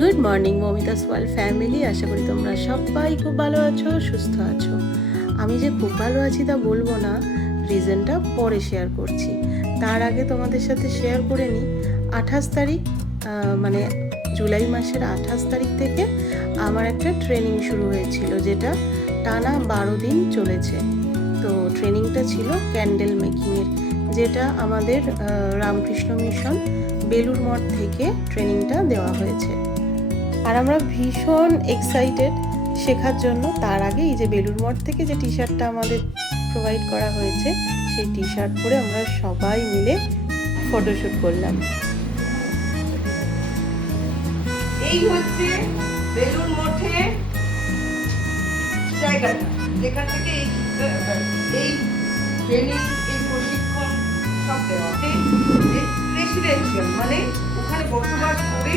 Good morning মমিতাস world family, আশা করি তোমরা সবাই খুব ভালো আছো, সুস্থ আছো। আমি যে খুব ভালো আছি তা বলবো না, রিজনটা পরে শেয়ার করছি। তার আগে তোমাদের সাথে শেয়ার করে নিই 28 তারিখ মানে জুলাই মাসের 28 তারিখ থেকে আমার একটা ট্রেনিং শুরু হয়েছিল, যেটা টানা 12 দিন চলেছে। তো ট্রেনিংটা ছিল ক্যান্ডেল মেকিংয়ের, যেটা আমাদের রামকৃষ্ণ মিশন বেলুর মঠ থেকে ট্রেনিংটা দেওয়া হয়েছে। আর আমরা ভীষণ এক্সাইটেড শেখার জন্য। তার আগে এই যে বেলুর মঠ থেকে যে টি শার্টটা আমাদের প্রোভাইড করা হয়েছে, সেই টি শার্ট পরে আমরা সবাই মিলে ফটোশ্যুট করলাম। এই হচ্ছে বেলুর মঠে জায়গাটা, যেখান থেকে এই ট্রেনিং, এই প্রশিক্ষণ সব দেওয়া হয়। রেসিডেন্সিয়াল মানে ওখানে বসবাস করে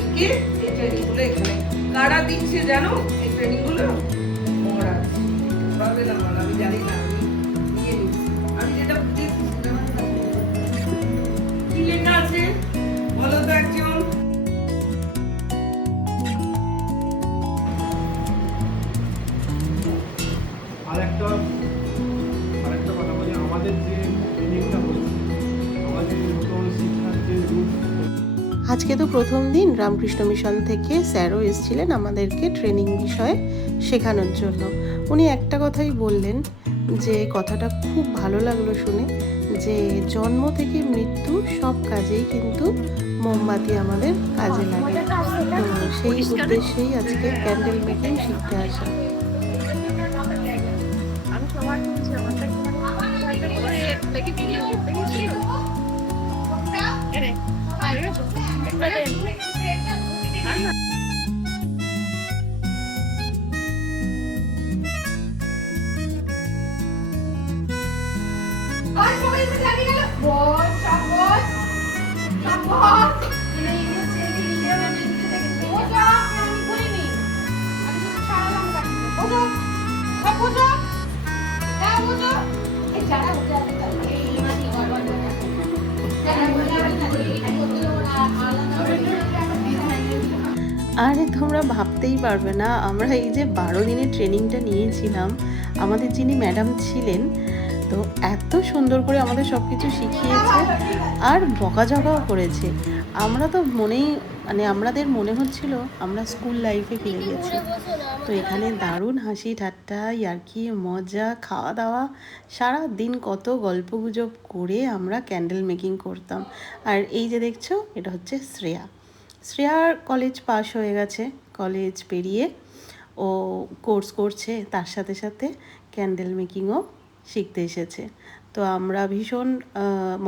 থেকে এই ট্রেনিংগুলো এখানে কারা দিচ্ছে জানো? এই ট্রেনিংগুলো মহারাজ পাবে না, আমি জানি না, আমি নিয়ে নিচ্ছি। আমি যেটা বুঝেছি কি লেখা আছে বলো তো একজন? আরেকটা কথা বলি, আমাদের যে ট্রেনিংটা হচ্ছে, আমাদের নতুন শিক্ষার যে রূপ। আজকে তো প্রথম দিন, রামকৃষ্ণ মিশন থেকে স্যারও এসেছিলেন আমাদেরকে ট্রেনিং বিষয়ে শেখানোর জন্য। উনি একটা কথাই বললেন, যে কথাটা খুব ভালো লাগলো শুনে, যে জন্ম থেকে মৃত্যু সব কাজেই কিন্তু মোমবাতি আমাদের কাজে লাগে। তো সেই উদ্দেশ্যেই আজকে ক্যান্ডেল মেকিং শিখতে আসা। আরে তোমরা ভাবতেই পারবে না, আমরা এই যে 12 দিনের ট্রেনিংটা নিয়েছিলাম, আমাদের যিনি ম্যাডাম ছিলেন, তো এত সুন্দর করে আমাদের সব কিছু শিখিয়েছে আর বকাঝকাও করেছে। আমরা তো আমাদের মনে হচ্ছিল আমরা স্কুল লাইফে ফিরে গেছি। তো এখানে দারুণ হাসি ঠাট্টা, ইয়ার্কি, মজা, খাওয়া দাওয়া, সারা দিন কত গল্পগুজব করে আমরা ক্যান্ডেল মেকিং করতাম। আর এই যে দেখছো, এটা হচ্ছে শ্রেয়ার কলেজ পাস হয়ে গেছে। কলেজ পেরিয়ে ও কোর্স করছে, তার সাথে সাথে ক্যান্ডেল মেকিংও শিখতে এসেছে। তো আমরা ভীষণ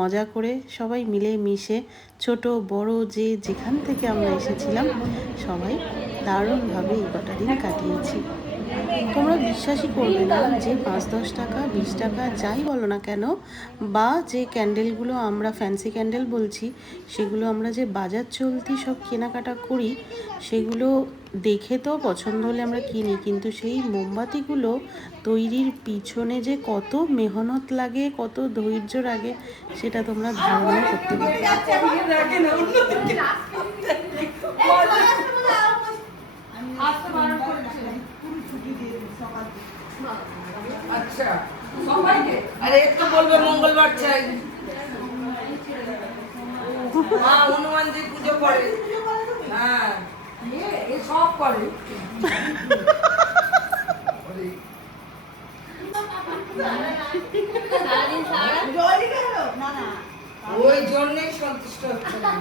মজা করে সবাই মিলে মিশে, ছোট বড় যে যেখান থেকে আমরা এসেছিলাম, সবাই দারুণভাবে এই কটা দিন কাটিয়েছি। তোমরা বিশ্বাসই করবে না যে 5-10 টাকা 20 টাকা যাই বলো না কেন, বা যে ক্যান্ডেলগুলো আমরা ফ্যান্সি ক্যান্ডেল বলছি, সেগুলো আমরা যে বাজার চলতি সব কেনাকাটা করি, সেগুলো দেখে তো পছন্দ হলে আমরা কিনি, কিন্তু সেই মোমবাতিগুলো তৈরির পিছনে যে কত মেহনত লাগে, কত ধৈর্য লাগে, সেটা তোমরা ধারণাও করতে পারবে। আচ্ছা সবাইকে, আরে একটু বলবে মঙ্গলবার চাই। মা হনুমানজি পুজো করে, হ্যাঁ এ সব করে। ওই জন্যই সন্তুষ্ট হচ্ছে না।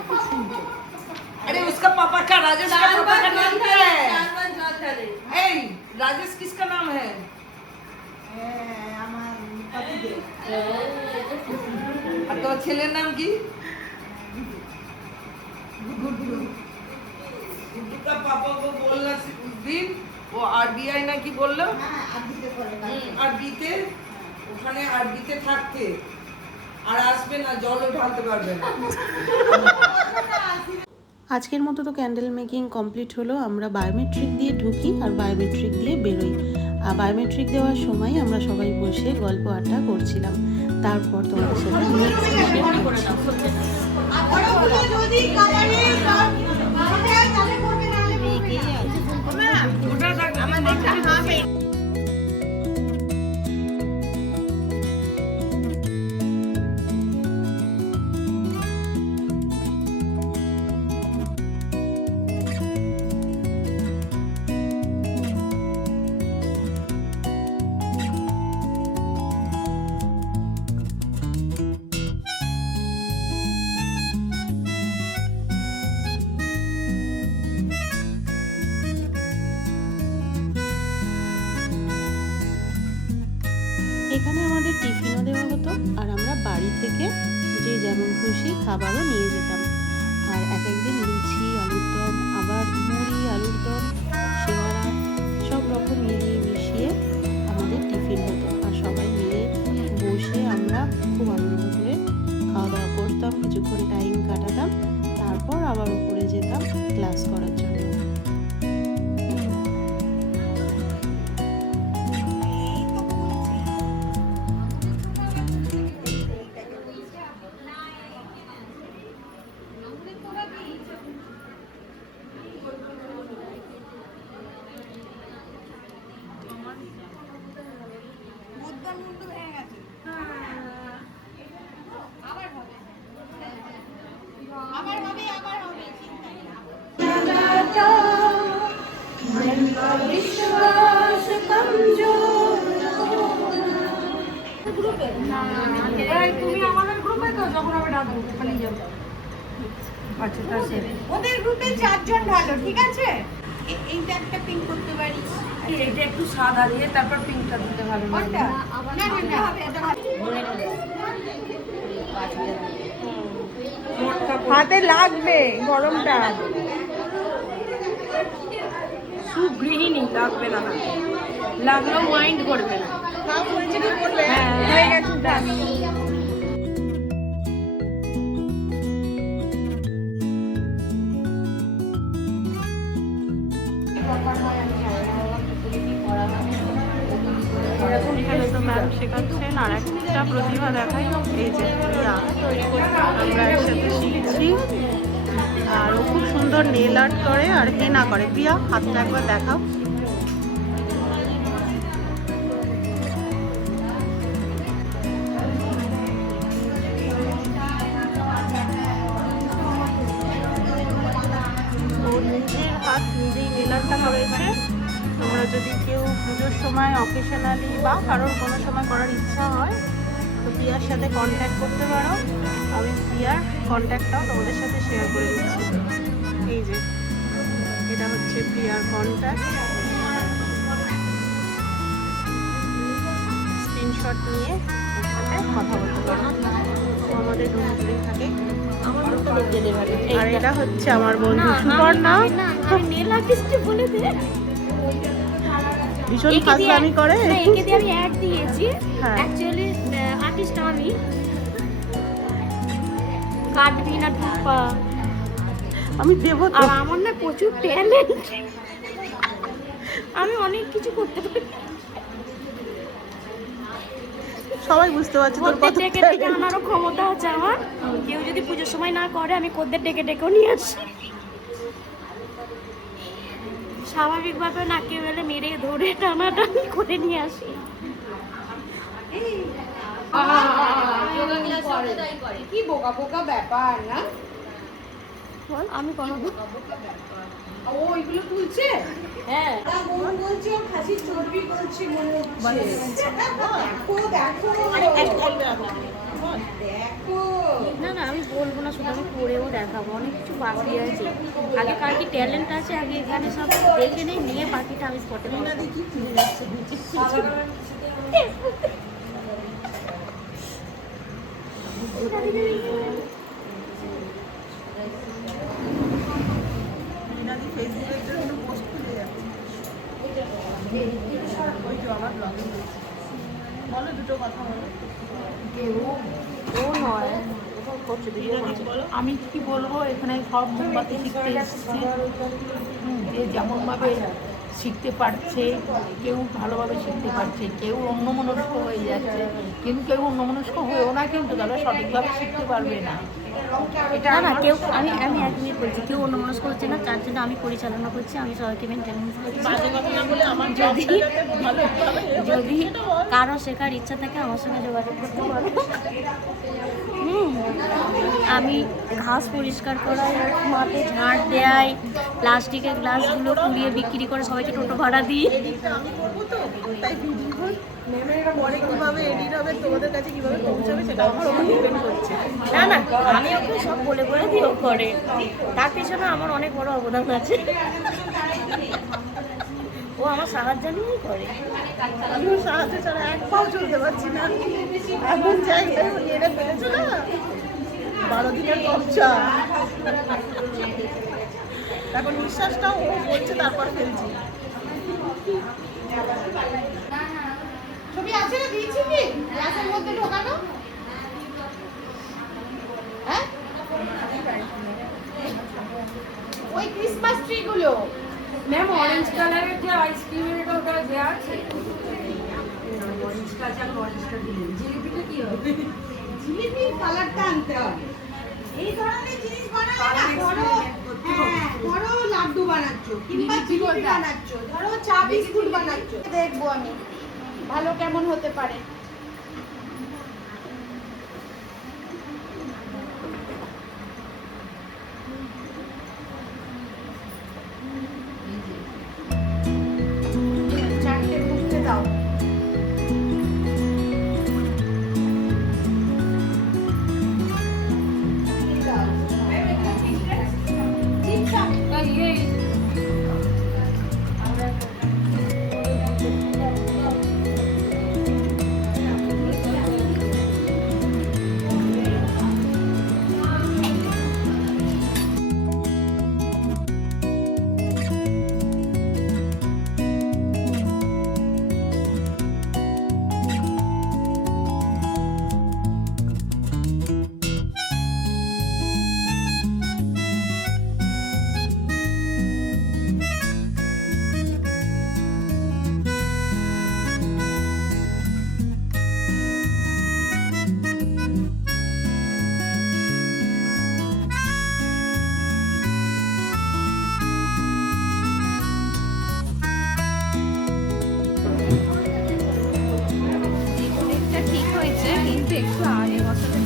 अरे उसका पापा का, राजेश का पापा का नाम क्या है? ए, राजेश किसका नाम है? और तो छेले नाम की? गुड्डू का पापा को बोलना उस दिन, वो आरबीआई ना की बोल लो, आरबीते ওখানে আরবিতে থাকতে, আর আসবে না, জলও ঢালতে পারবে না। আজকের মতো তো ক্যান্ডেল মেকিং কমপ্লিট হলো। আমরা বায়োমেট্রিক দিয়ে ঢুকি আর বায়োমেট্রিক দিয়ে বেরোই। আর বায়োমেট্রিক দেওয়ার সময় আমরা সবাই বসে গল্প আড্ডা করছিলাম। তারপর তোমাদের সাথে নেক্সট শেয়ার করছি। এখানে আমাদের টিফিনও দেওয়া হতো আর আমরা বাড়ি থেকে যে যেমন খুশি খাবারও নিয়ে যেতাম। আর এক একদিন লুচি, আলুর দম, আবার মুড়ি, আলুর দম, সিঙ্গারা সব রকম মিলিয়ে মিশিয়ে আমাদের টিফিন হতো। আর সবাই মিলে বসে আমরা খুব আনন্দ করে খাওয়া দাওয়া করতাম, কিছুক্ষণ টাইম কাটাতাম, তারপর আবার উপরে যেতাম ক্লাস করার জন্য। তুমি আমাদের গ্রুপে তো যখন আমি ডাকবো খালি যাবো। আচ্ছা তা সে ওদের গ্রুপে 4 জন ভালো, ঠিক আছে? এইটা একটা পিঙ্ক করতে পারিস। এটা একটু সাদা দিয়ে তারপর পিঙ্কটা দিতে ভালো লাগবে। কোনটা? না না না হবে এটা হবে। হাতে লাগবে গরমটা। সুগৃহিণী লাগবে না, লাগলেও মাইন্ড করবে না। সব বলছে কি করবে? হ্যাঁ হয়ে গেছে ডান। এখানে তো ম্যাম শেখাচ্ছেন আর একটা প্রতিভা দেখাই, এই যে প্রিয়া। আমরা একসাথে শিখছি আর ও খুব সুন্দর নেল আর্ট করে আর হেনা করে। প্রিয়া হাতটা একবার দেখাও। ও নিজের হাত নিজেই নেল আর্টটা করেছে। তোমরা যদি কেউ পুজোর সময় অকেশনালি বা কারোর কোনো সময় করার ইচ্ছা হয় তো প্রিয়ার সাথে কন্ট্যাক্ট করতে পারো। আমি প্রিয়ার কন্ট্যাক্টটাও তোমাদের সাথে শেয়ার করে দিচ্ছি। এই যে এটা হচ্ছে প্রিয়ার কন্ট্যাক্ট, স্ক্রিনশট নিয়ে ওর সাথে কথা বলতে পারো। ও আমাদের ডোমিটরি থাকে। আর এটা হচ্ছে আমার বন্ধু সুপর্ণা, আমি নেল আর্টিস্ট বলে দে। ভীষণ ফাজলামি করে। না, একে দিয়ে আমি অ্যাড দিয়েছি। হ্যাঁ। অ্যাকচুয়ালি আর্টিস্ট আমি কাটবি না টুপা। আমি দেবো তো। আর আমার না প্রচুর ট্যালেন্ট, আমি অনেক কিছু করতে পারি। সবাই বুঝতে পারছে তোর খদ্দের কত ডেকে ডেকে আনারও ক্ষমতা আছে আমার। কেউ যদি পুজোর সময় না করে আমি খদ্দের ডেকে ডেকেও নিয়ে আসি। স্বাভাবিকভাবে নাকে বেলে মেরে ধরে টানাটানি করে নিয়ে আসি। কি বোকা বোকা ব্যাপার না? বল, আমি করাবো। ও ওইগুলো তুলছে? হ্যাঁ, তা বোন বলছে ও খাসির চর্বি বলছে মনে হচ্ছে। দেখো দেখো দেখো। না না আমি বলবো না, শুধু আমি করেও দেখাবো। অনেক কিছু বাকি আছে। আগে কার কি ট্যালেন্ট আছে আগে এখানে সব দেখে নেই, নিয়ে বাকিটা আমি স্পটে ফেসবুকের জন্য পোস্ট খুলে যাচ্ছে। ওই তো আমার ব্লগে বলো, দুটো কথা বলো। ও নয়। আমি কি বলবো, এখানে সব মোমবাতি শিখতে এসেছি। যে যেমনভাবে শিখতে পারছে, কেউ ভালোভাবে শিখতে পারছে, কেউ অন্যমনস্ক হয়ে যাচ্ছে, কিন্তু কেউ অন্যমনস্ক হয়েও না, কিন্তু তারা সঠিকভাবে শিখতে পারবে না। এটা না না, আমার কেউ আমি এক মিনিট বলছি, কেউ অন্যমনস্ক হচ্ছে না, তার জন্য আমি পরিচালনা করছি, আমি সবাইকে মেনটেন্যান্স করছি। বাজে কথা না বলে আমার যদি ভালোভাবে যদি কারো শেখার ইচ্ছা থাকে আমার সঙ্গে যোগাযোগ করতে পারো। আমি ঘাস পরিষ্কার করাই, মাঠে ঝাঁট দেয়, প্লাস্টিকের গ্লাসগুলো কুড়িয়ে বিক্রি করে সবাইকে টোটো ভাড়া দিই। আমি করবো তো, তাই ভিডিও পরে কিভাবে এডিট হবে, তোমাদের কাছে কিভাবে পৌঁছাবে সেটা আমার উপর ডিপেন্ড করছে। না না, আমি ওকে সব বলে বলে দিই, ও করে। তার পেছনে আমার অনেক বড় অবদান আছে, ও আমার সাহায্য নিয়েই করে। আমিও সাহায্য ছাড়া এক পাও চলতে পারছি না, এমন জায়গায় এনে ফেলেছো না, 12 দিনের কবজা। এখন নিঃশ্বাসটাও ও বলছে, তারপর ফেলছি। ছবি আছে না, দিয়েছি কি গ্লাসের মধ্যে ঢোকানো? হ্যাঁ, ওই ক্রিসমাস ট্রি গুলো। ম্যাম অরেঞ্জ কালারের যে আইসক্রিমের ওটা দেওয়া আছে, অরেঞ্জটা আছে, অরেঞ্জটা দিলেন। জিলিপিটা কি হবে? জিলিপি কালারটা আনতে হবে। এই ধরনের জিনিস বানালে না, ধরো ধরো লাড্ডু বানাচ্ছ কিংবা জিলিপি বানাচ্ছ, ধরো চা বিস্কুট বানাচ্ছ, দেখবো আমি ভালো কেমন হতে পারে। চারটে বুঝতে দাও। ঠিক হয়েছে, কিন্তু একটু আগে বসাতে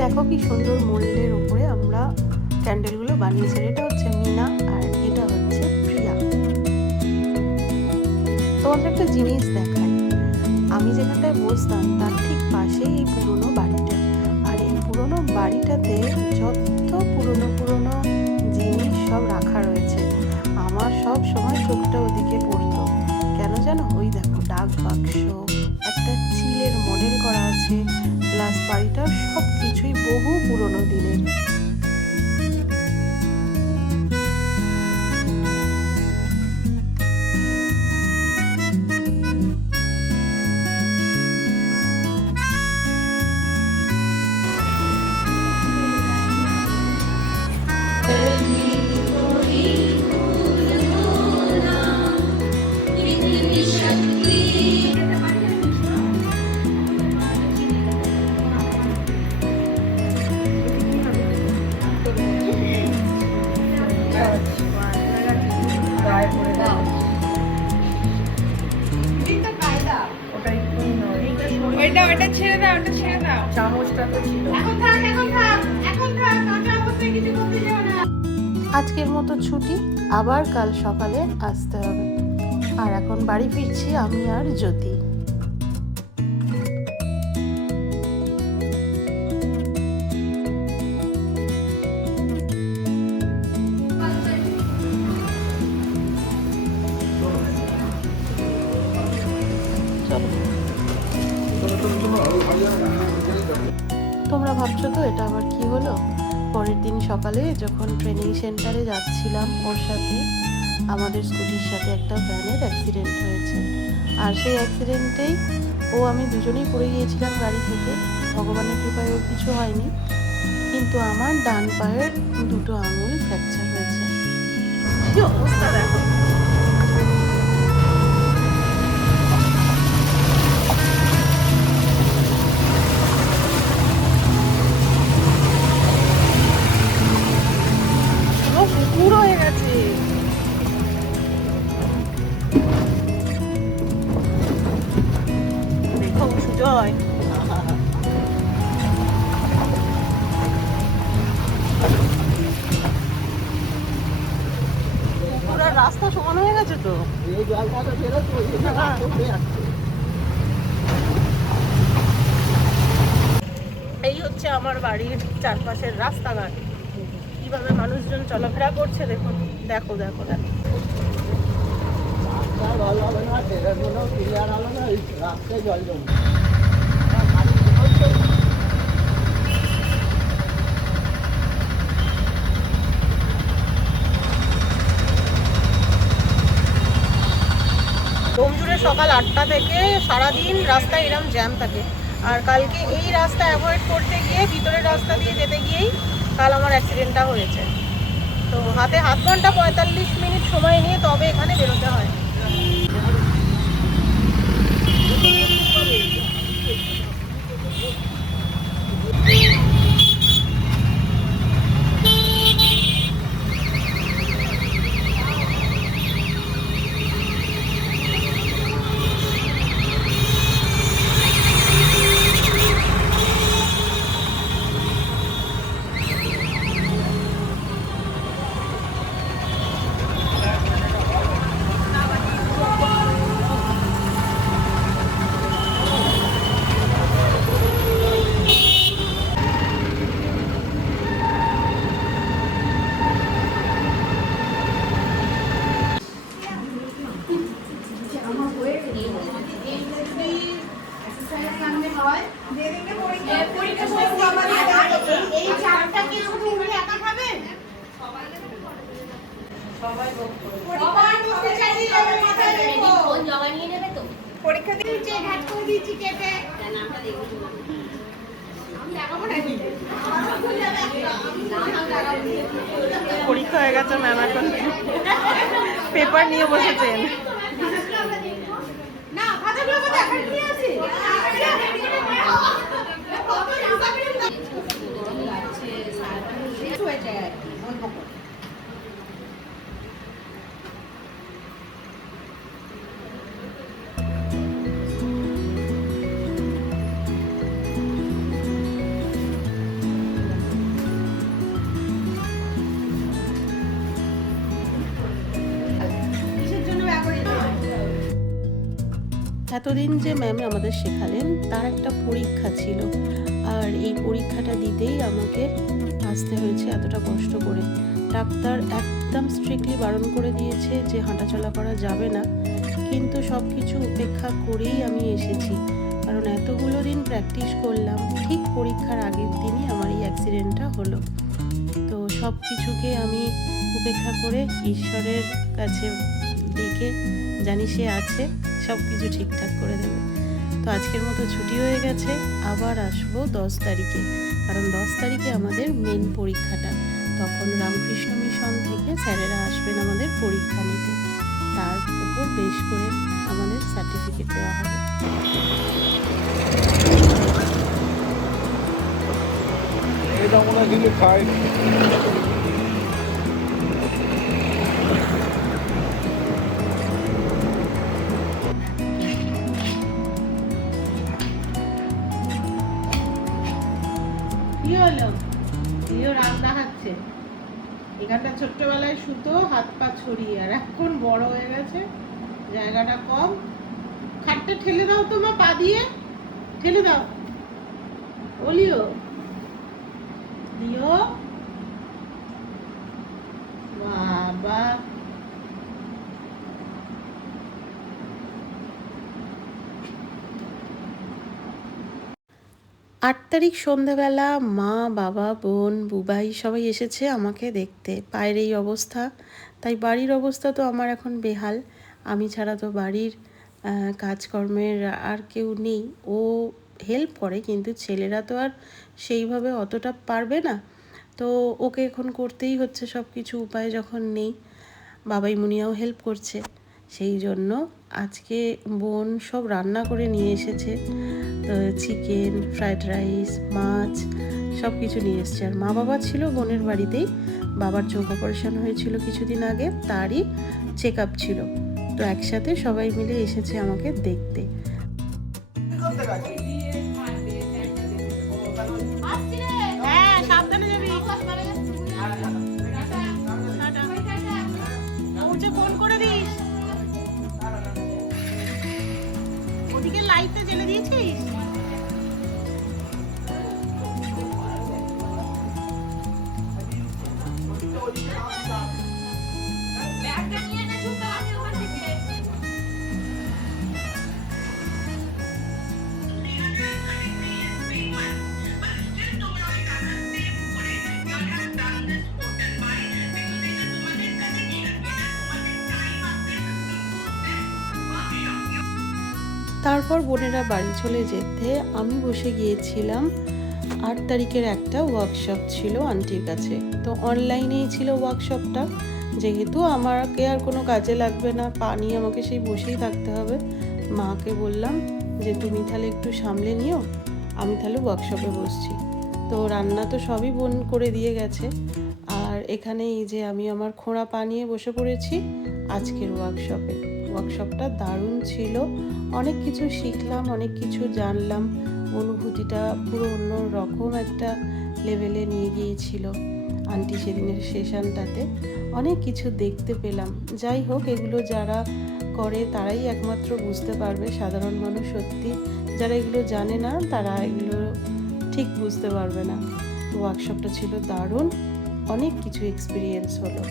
দেখো কি সুন্দর মোল্ডের উপরে আমরা ক্যান্ডেলগুলো বানিয়েছি। এটা হচ্ছে মিনা আর এটা হচ্ছে প্রিয়া। তোমাদের একটা জিনিস দেখাই, আমি যেখানটায় বসতাম তার ঠিক পাশেই এই পুরনো বাড়িটা, আর এই পুরনো বাড়িটাতে যত পুরনো জিনিস সব রাখা রয়েছে। আমার সব সময় চোখটা ওদিকে পড়তো, কেন জানো? ওই দেখো ডাক বাক্স, একটা চিলের মডেল করা আছে, প্লাস বাড়িটার সব কিছুই বহু পুরনো দিনের। ওটা ছেড়ে দাও, ওটা ছেড়ে দাও। চামচটা তো ছিল। এখন থাক, এখন থাক, এখন থাক, কাঁচা অবস্থায় কিছু করতে যাও না। আজকের মতো ছুটি, আবার কাল সকালে আসতে হবে। আর এখন বাড়ি ফিরছি আমি আর জ্যোতি। তোমরা ভাবছো তো এটা আবার কি হলো? পরের দিন সকালে যখন ট্রেনিং সেন্টারে যাচ্ছিলাম ওর সাথে, আমাদের স্কুটির সাথে একটা ভ্যানের অ্যাক্সিডেন্ট হয়েছে। আর সেই অ্যাক্সিডেন্টেই ও আমি দুজনেই পড়ে গিয়েছিলাম গাড়ি থেকে। ভগবানের কৃপায় ওর কিছু হয়নি, কিন্তু আমার ডান পায়ের দুটো আঙুল ফ্র্যাকচার হয়েছে। কি অবস্থা দেখো। পুরো হয়ে গেছে। দেখো সুজয়, পুরো রাস্তা সমান হয়ে গেছে তো। এই হচ্ছে আমার বাড়ির চারপাশের রাস্তাঘাট, কিভাবে মানুষজন চলাফেরা করছে দেখুন। দেখো দেখো দেখো। ডোমজুড়ে সকাল 8টা থেকে সারাদিন রাস্তায় এরকম জ্যাম থাকে। আর কালকে এই রাস্তা অ্যাভয়েড করতে গিয়ে ভিতরের রাস্তা দিয়ে যেতে গিয়েই কাল আমার অ্যাক্সিডেন্টটা হয়েছে। তো হাতে 1/2 ঘন্টা 45 মিনিট সময় নিয়ে তবে এখানে বেরোতে হয়। পরীক্ষা দিয়েছি, ঘাট করে দিয়েছি কেটে। পরীক্ষা হয়ে গেছে, ম্যাম এখন পেপার নিয়ে বসেছেন। না খাতাগুলো তো এখন কি আছে? এতদিন যে ম্যাম আমাদের শেখালেন তার একটা পরীক্ষা ছিল, আর এই পরীক্ষাটা দিতেই আমাকে আসতে হয়েছে এতটা কষ্ট করে। ডাক্তার একদম স্ট্রিক্টলি বারণ করে দিয়েছে যে হাঁটাচলা করা যাবে না, কিন্তু সব কিছু উপেক্ষা করেই আমি এসেছি, কারণ এতগুলো দিন প্র্যাকটিস করলাম। ঠিক পরীক্ষার আগের দিনই আমার এই অ্যাক্সিডেন্টটা হলো। তো সব কিছুকে আমি উপেক্ষা করে ঈশ্বরের কাছে ডেকে জানি সে আছে, সব কিছু ঠিকঠাক করে দেবে। তো আজকের মতো ছুটি হয়ে গেছে, আবার আসবো 10 তারিখে, কারণ 10 তারিখে আমাদের মেন পরীক্ষাটা। তখন রামকৃষ্ণ মিশন থেকে স্যারেরা আসবেন আমাদের পরীক্ষা নিতে, তার উপর বেশ করে আমাদের সার্টিফিকেট দেওয়া হবে। এটা মনে হয় কিন্তু খায় কি হলো? লিও রাগ দেখাচ্ছে। এখানটা ছোট্টবেলায় শুতো হাত পা ছড়িয়ে, আর এখন বড় হয়ে গেছে, জায়গাটা কম। খাটটা ঠেলে দাও তো মা, পা দিয়ে ঠেলে দাও। ও লিও, লিও বাবা, 8 তারিখ সন্ধ্যাবেলা মা, বাবা, বোন, বুবাই সবাই এসেছে আমাকে দেখতে। পায়ের এই অবস্থা, তাই বাড়ির অবস্থা তো আমার এখন বেহাল। আমি ছাড়া তো বাড়ির কাজকর্মের আর কেউ নেই। ও হেল্প করে, কিন্তু ছেলেরা তো আর সেইভাবে অতটা পারবে না, তো ওকে এখন করতেই হচ্ছে সব কিছু, উপায় যখন নেই। বাবাই মুনিয়াও হেল্প করছে, সেই জন্য আজকে বোন সব রান্না করে নিয়ে এসেছে। তো চিকেন, ফ্রাইড রাইস, মাছ সব কিছু নিয়ে এসছে। আর মা বাবা ছিল বোনের বাড়িতেই, বাবার চোখ অপারেশন হয়েছিল কিছুদিন আগে, তারই চেক আপ ছিল। তো একসাথে সবাই মিলে এসেছে আমাকে দেখতে। হ্যাঁ, সাবধানে যাবি। পৌঁছে ফোন করে দিস। ওদিকে লাইটটা জ্বেলে দিয়েছিস? তারপর বোনেরা বাড়ি চলে যেতে আমি বসে গিয়েছিলাম। 8 তারিখের একটা ওয়ার্কশপ ছিল আন্টির কাছে। তো অনলাইনেই ছিল ওয়ার্কশপটা, যেহেতু আমাকে আর কোনো কাজে লাগবে না, পা নিয়ে আমাকে সেই বসেই থাকতে হবে। মাকে বললাম যে তুমি তাহলে একটু সামলে নিও, আমি তাহলে ওয়ার্কশপে বসছি। তো রান্না তো সবই বোন করে দিয়ে গেছে। আর এখানে এই যে আমি আমার খোঁড়া পা নিয়ে বসে পড়েছি আজকের ওয়ার্কশপে। ওয়ার্কশপটা দারুণ ছিল, অনেক কিছু শিখলাম, অনেক কিছু জানলাম। অনুভূতিটা পুরো অন্য রকম একটা লেভেলে নিয়ে গিয়েছিল আন্টি সেদিনের সেশনটাতে। অনেক কিছু দেখতে পেলাম। যাই হোক, এগুলো যারা করে তারাই একমাত্র বুঝতে পারবে। সাধারণ মানুষ সত্যি যারা এগুলো জানে না, তারা এগুলো ঠিক বুঝতে পারবে না। ওয়ার্কশপটা ছিল দারুণ, অনেক কিছু এক্সপিরিয়েন্স হলো।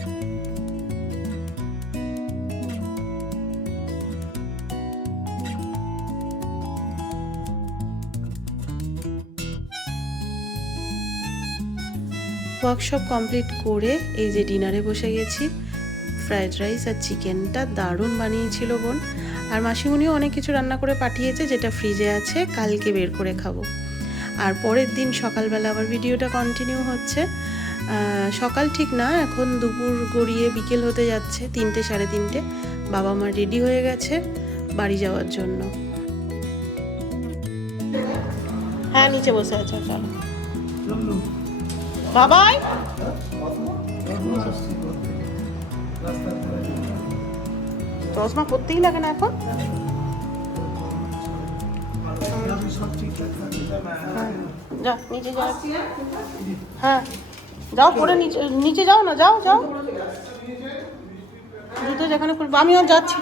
ওয়ার্কশপ কমপ্লিট করে এই যে ডিনারে বসে গেছি। ফ্রাইড রাইস আর চিকেনটা দারুণ বানিয়েছিল বোন। আর মাসিমণিও অনেক কিছু রান্না করে পাঠিয়েছে, যেটা ফ্রিজে আছে, কালকে বের করে খাবো। আর পরের দিন সকালবেলা আবার ভিডিওটা কন্টিনিউ হচ্ছে। সকাল ঠিক না, এখন দুপুর গড়িয়ে বিকেল হতে যাচ্ছে, 3টে সাড়ে 3টে। বাবা মা রেডি হয়ে গেছে বাড়ি যাওয়ার জন্য। হ্যাঁ, নিচে বসে আছে, চলো বাবাই। চশমা পরতেই লাগে না এখন। যা নিচে যাও। হ্যাঁ যাও, পরে নিচে যাও না, যাও যাও, জুতো যেখানে খুলবো। আমিও যাচ্ছি,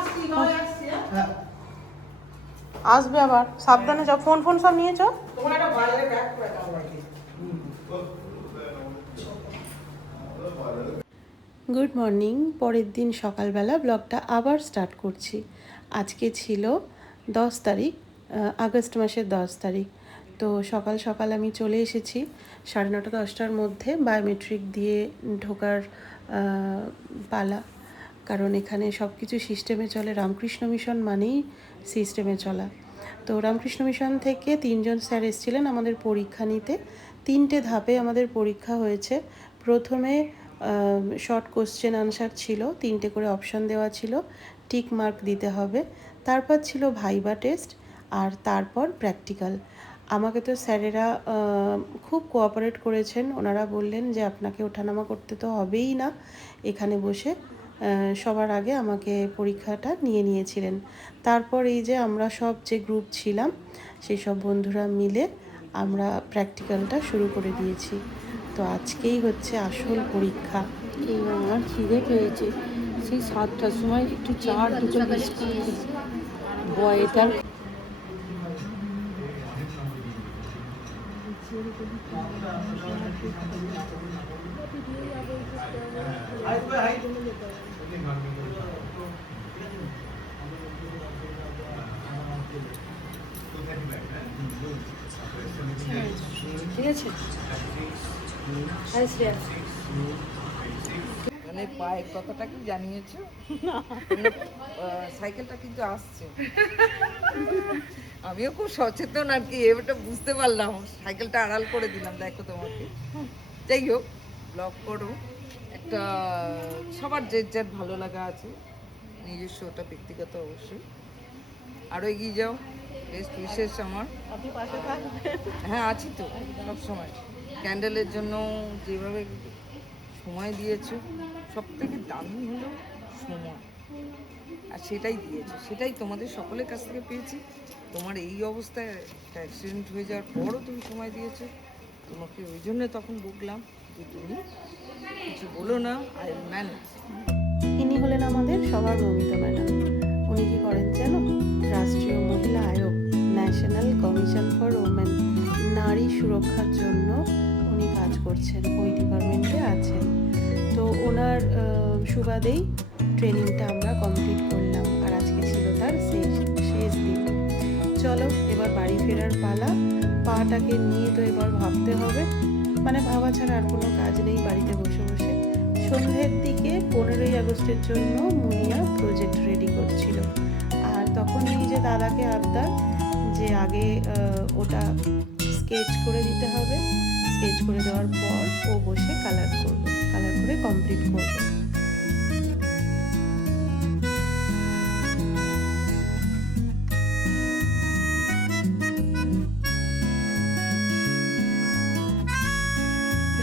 আসবে আবার, সাবধানে যাও। ফোন ফোন সব নিয়ে যাও। Good morning. পরের দিন সকালবেলা ব্লগটা আবার স্টার্ট করছি। আজকে ছিল 10 তারিখ, আগস্ট মাসের 10 তারিখ। তো সকাল সকাল আমি চলে এসেছি 9:30 10টার মধ্যে। বায়োমেট্রিক দিয়ে ঢোকার পালা, কারণ এখানে সব কিছু সিস্টেমে চলে। রামকৃষ্ণ মিশন মানেই সিস্টেমে চলা। তো রামকৃষ্ণ মিশন থেকে 3 জন স্যার এসেছিলেন আমাদের পরীক্ষা নিতে। 3টে ধাপে আমাদের পরীক্ষা হয়েছে। প্রথমে শর্ট কোশ্চেন আনসার ছিল, 3টে করে অপশন দেওয়া ছিল, টিক মার্ক দিতে হবে। তারপর ছিল ভাইবা টেস্ট, আর তারপর প্র্যাকটিক্যাল। আমাকে তো স্যারেরা খুব কোঅপারেট করেছেন। ওনারা বললেন যে আপনাকে ওঠানামা করতে তো হবেই না, এখানে বসে সবার আগে আমাকে পরীক্ষাটা নিয়েছিলেন। তারপর এই যে আমরা সব যে গ্রুপ ছিলাম, সেই সব বন্ধুরা মিলে আমরা প্র্যাকটিক্যালটা শুরু করে দিয়েছি। তো আজকেই হচ্ছে আসল পরীক্ষা। আমার খিদে পেয়েছে, সেই 7টার সময় একটু চা আর দুটো বিস্কুট বয়েটার ঠিক আছে আরে শ্রেয়া মানে পায়ের কথাটা কি জানিয়েছো? সাইকেলটা কিন্তু আসছে। আমিও খুব সচেতন আর কি, এটা বুঝতে পারলাম, সাইকেলটা আড়াল করে দিলাম দেখো তোমাকে। যাই হোক, ব্লগ করো, একটা সবার যে যার ভালো লাগা আছে, নিজস্ব ওটা ব্যক্তিগত অবশ্যই। আরও এগিয়ে যাও, বেস্ট উইশেস আমার। আপনি পাশে থাকবেন। হ্যাঁ আছি তো সব সময়। ক্যান্ডেলের জন্য যেভাবে সময় দিয়েছো, সব থেকে দামি হলো সময়, আর সেটাই দিয়েছো, সেটাই তোমাদের সকলের কাছ থেকে পেয়েছি। তোমার এই অবস্থায় একটা অ্যাক্সিডেন্ট হয়ে যাওয়ার পরও তুমি সময় দিয়েছো। তোমাকে ওই জন্য তখন বললাম যে তুমি কিছু বলো না, আই ম্যানেজ। ইনি হলেন আমাদের সবার মমিতা ম্যাডাম। উনি কি করেন জানো? রাষ্ট্রীয় মহিলা আয়োগ, ন্যাশনাল কমিশন ফর ওমেন, নারী সুরক্ষার জন্য উনি কাজ করছেন, ওই ডিপার্টমেন্টে আছেন। তো ওনার সুবাদেই ট্রেনিংটা আমরা কমপ্লিট করলাম, আর আজকে ছিল তার শেষ দিন। চলো এবার বাড়ি ফেরার পালা। পাটাকে নিয়ে তো এবার ভাবতে হবে, মানে ভাবা ছাড়া আর কোনো কাজ নেই বাড়িতে বসে বসে। সন্ধ্যের দিকে 15ই আগস্টের জন্য মুনিয়া প্রজেক্ট রেডি করছিল, আর তখন এই যে দাদাকে আবদার যে আগে ওটা স্কেচ করে দিতে হবে, স্কেচ করে দেওয়ার পর ও বসে কালার করবে, কালার করে কমপ্লিট করবে।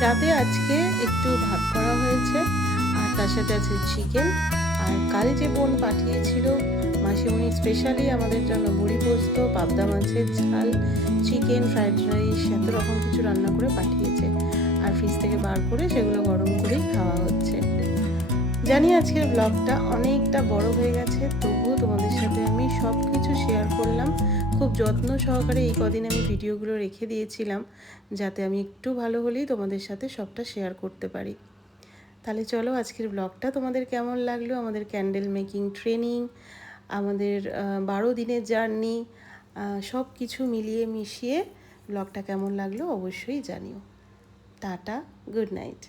রাতে আজকে একটু ভাত করা হয়েছে, আর তার সাথে আছে চিকেন। আর কাল যে বোন পাঠিয়েছিল মাসিমণি স্পেশালি আমাদের জন্য বড়ি পোস্ত, পাবদা মাছের ঝাল, চিকেন, ফ্রাইড রাইস, এত রকম কিছু রান্না করে পাঠিয়েছে, আর ফ্রিজ থেকে বার করে সেগুলো গরম করেই খাওয়া হচ্ছে। জানি আজকের ব্লগটা অনেকটা বড় হয়ে গেছে, তবুও তোমাদের সাথে আমি সব কিছু শেয়ার করলাম। খুব যত্ন সহকারে এই কদিন আমি ভিডিওগুলো রেখে দিয়েছিলাম, যাতে আমি একটু ভালো হলেই তোমাদের সাথে সবটা শেয়ার করতে পারি। তাহলে চলো আজকের ব্লগটা তোমাদের কেমন লাগলো, আমাদের ক্যান্ডেল মেকিং ট্রেনিং, আমাদের 12 দিনের জার্নি, সব কিছু মিলিয়ে মিশিয়ে ব্লগটা কেমন লাগলো অবশ্যই জানিও। Tata, good night.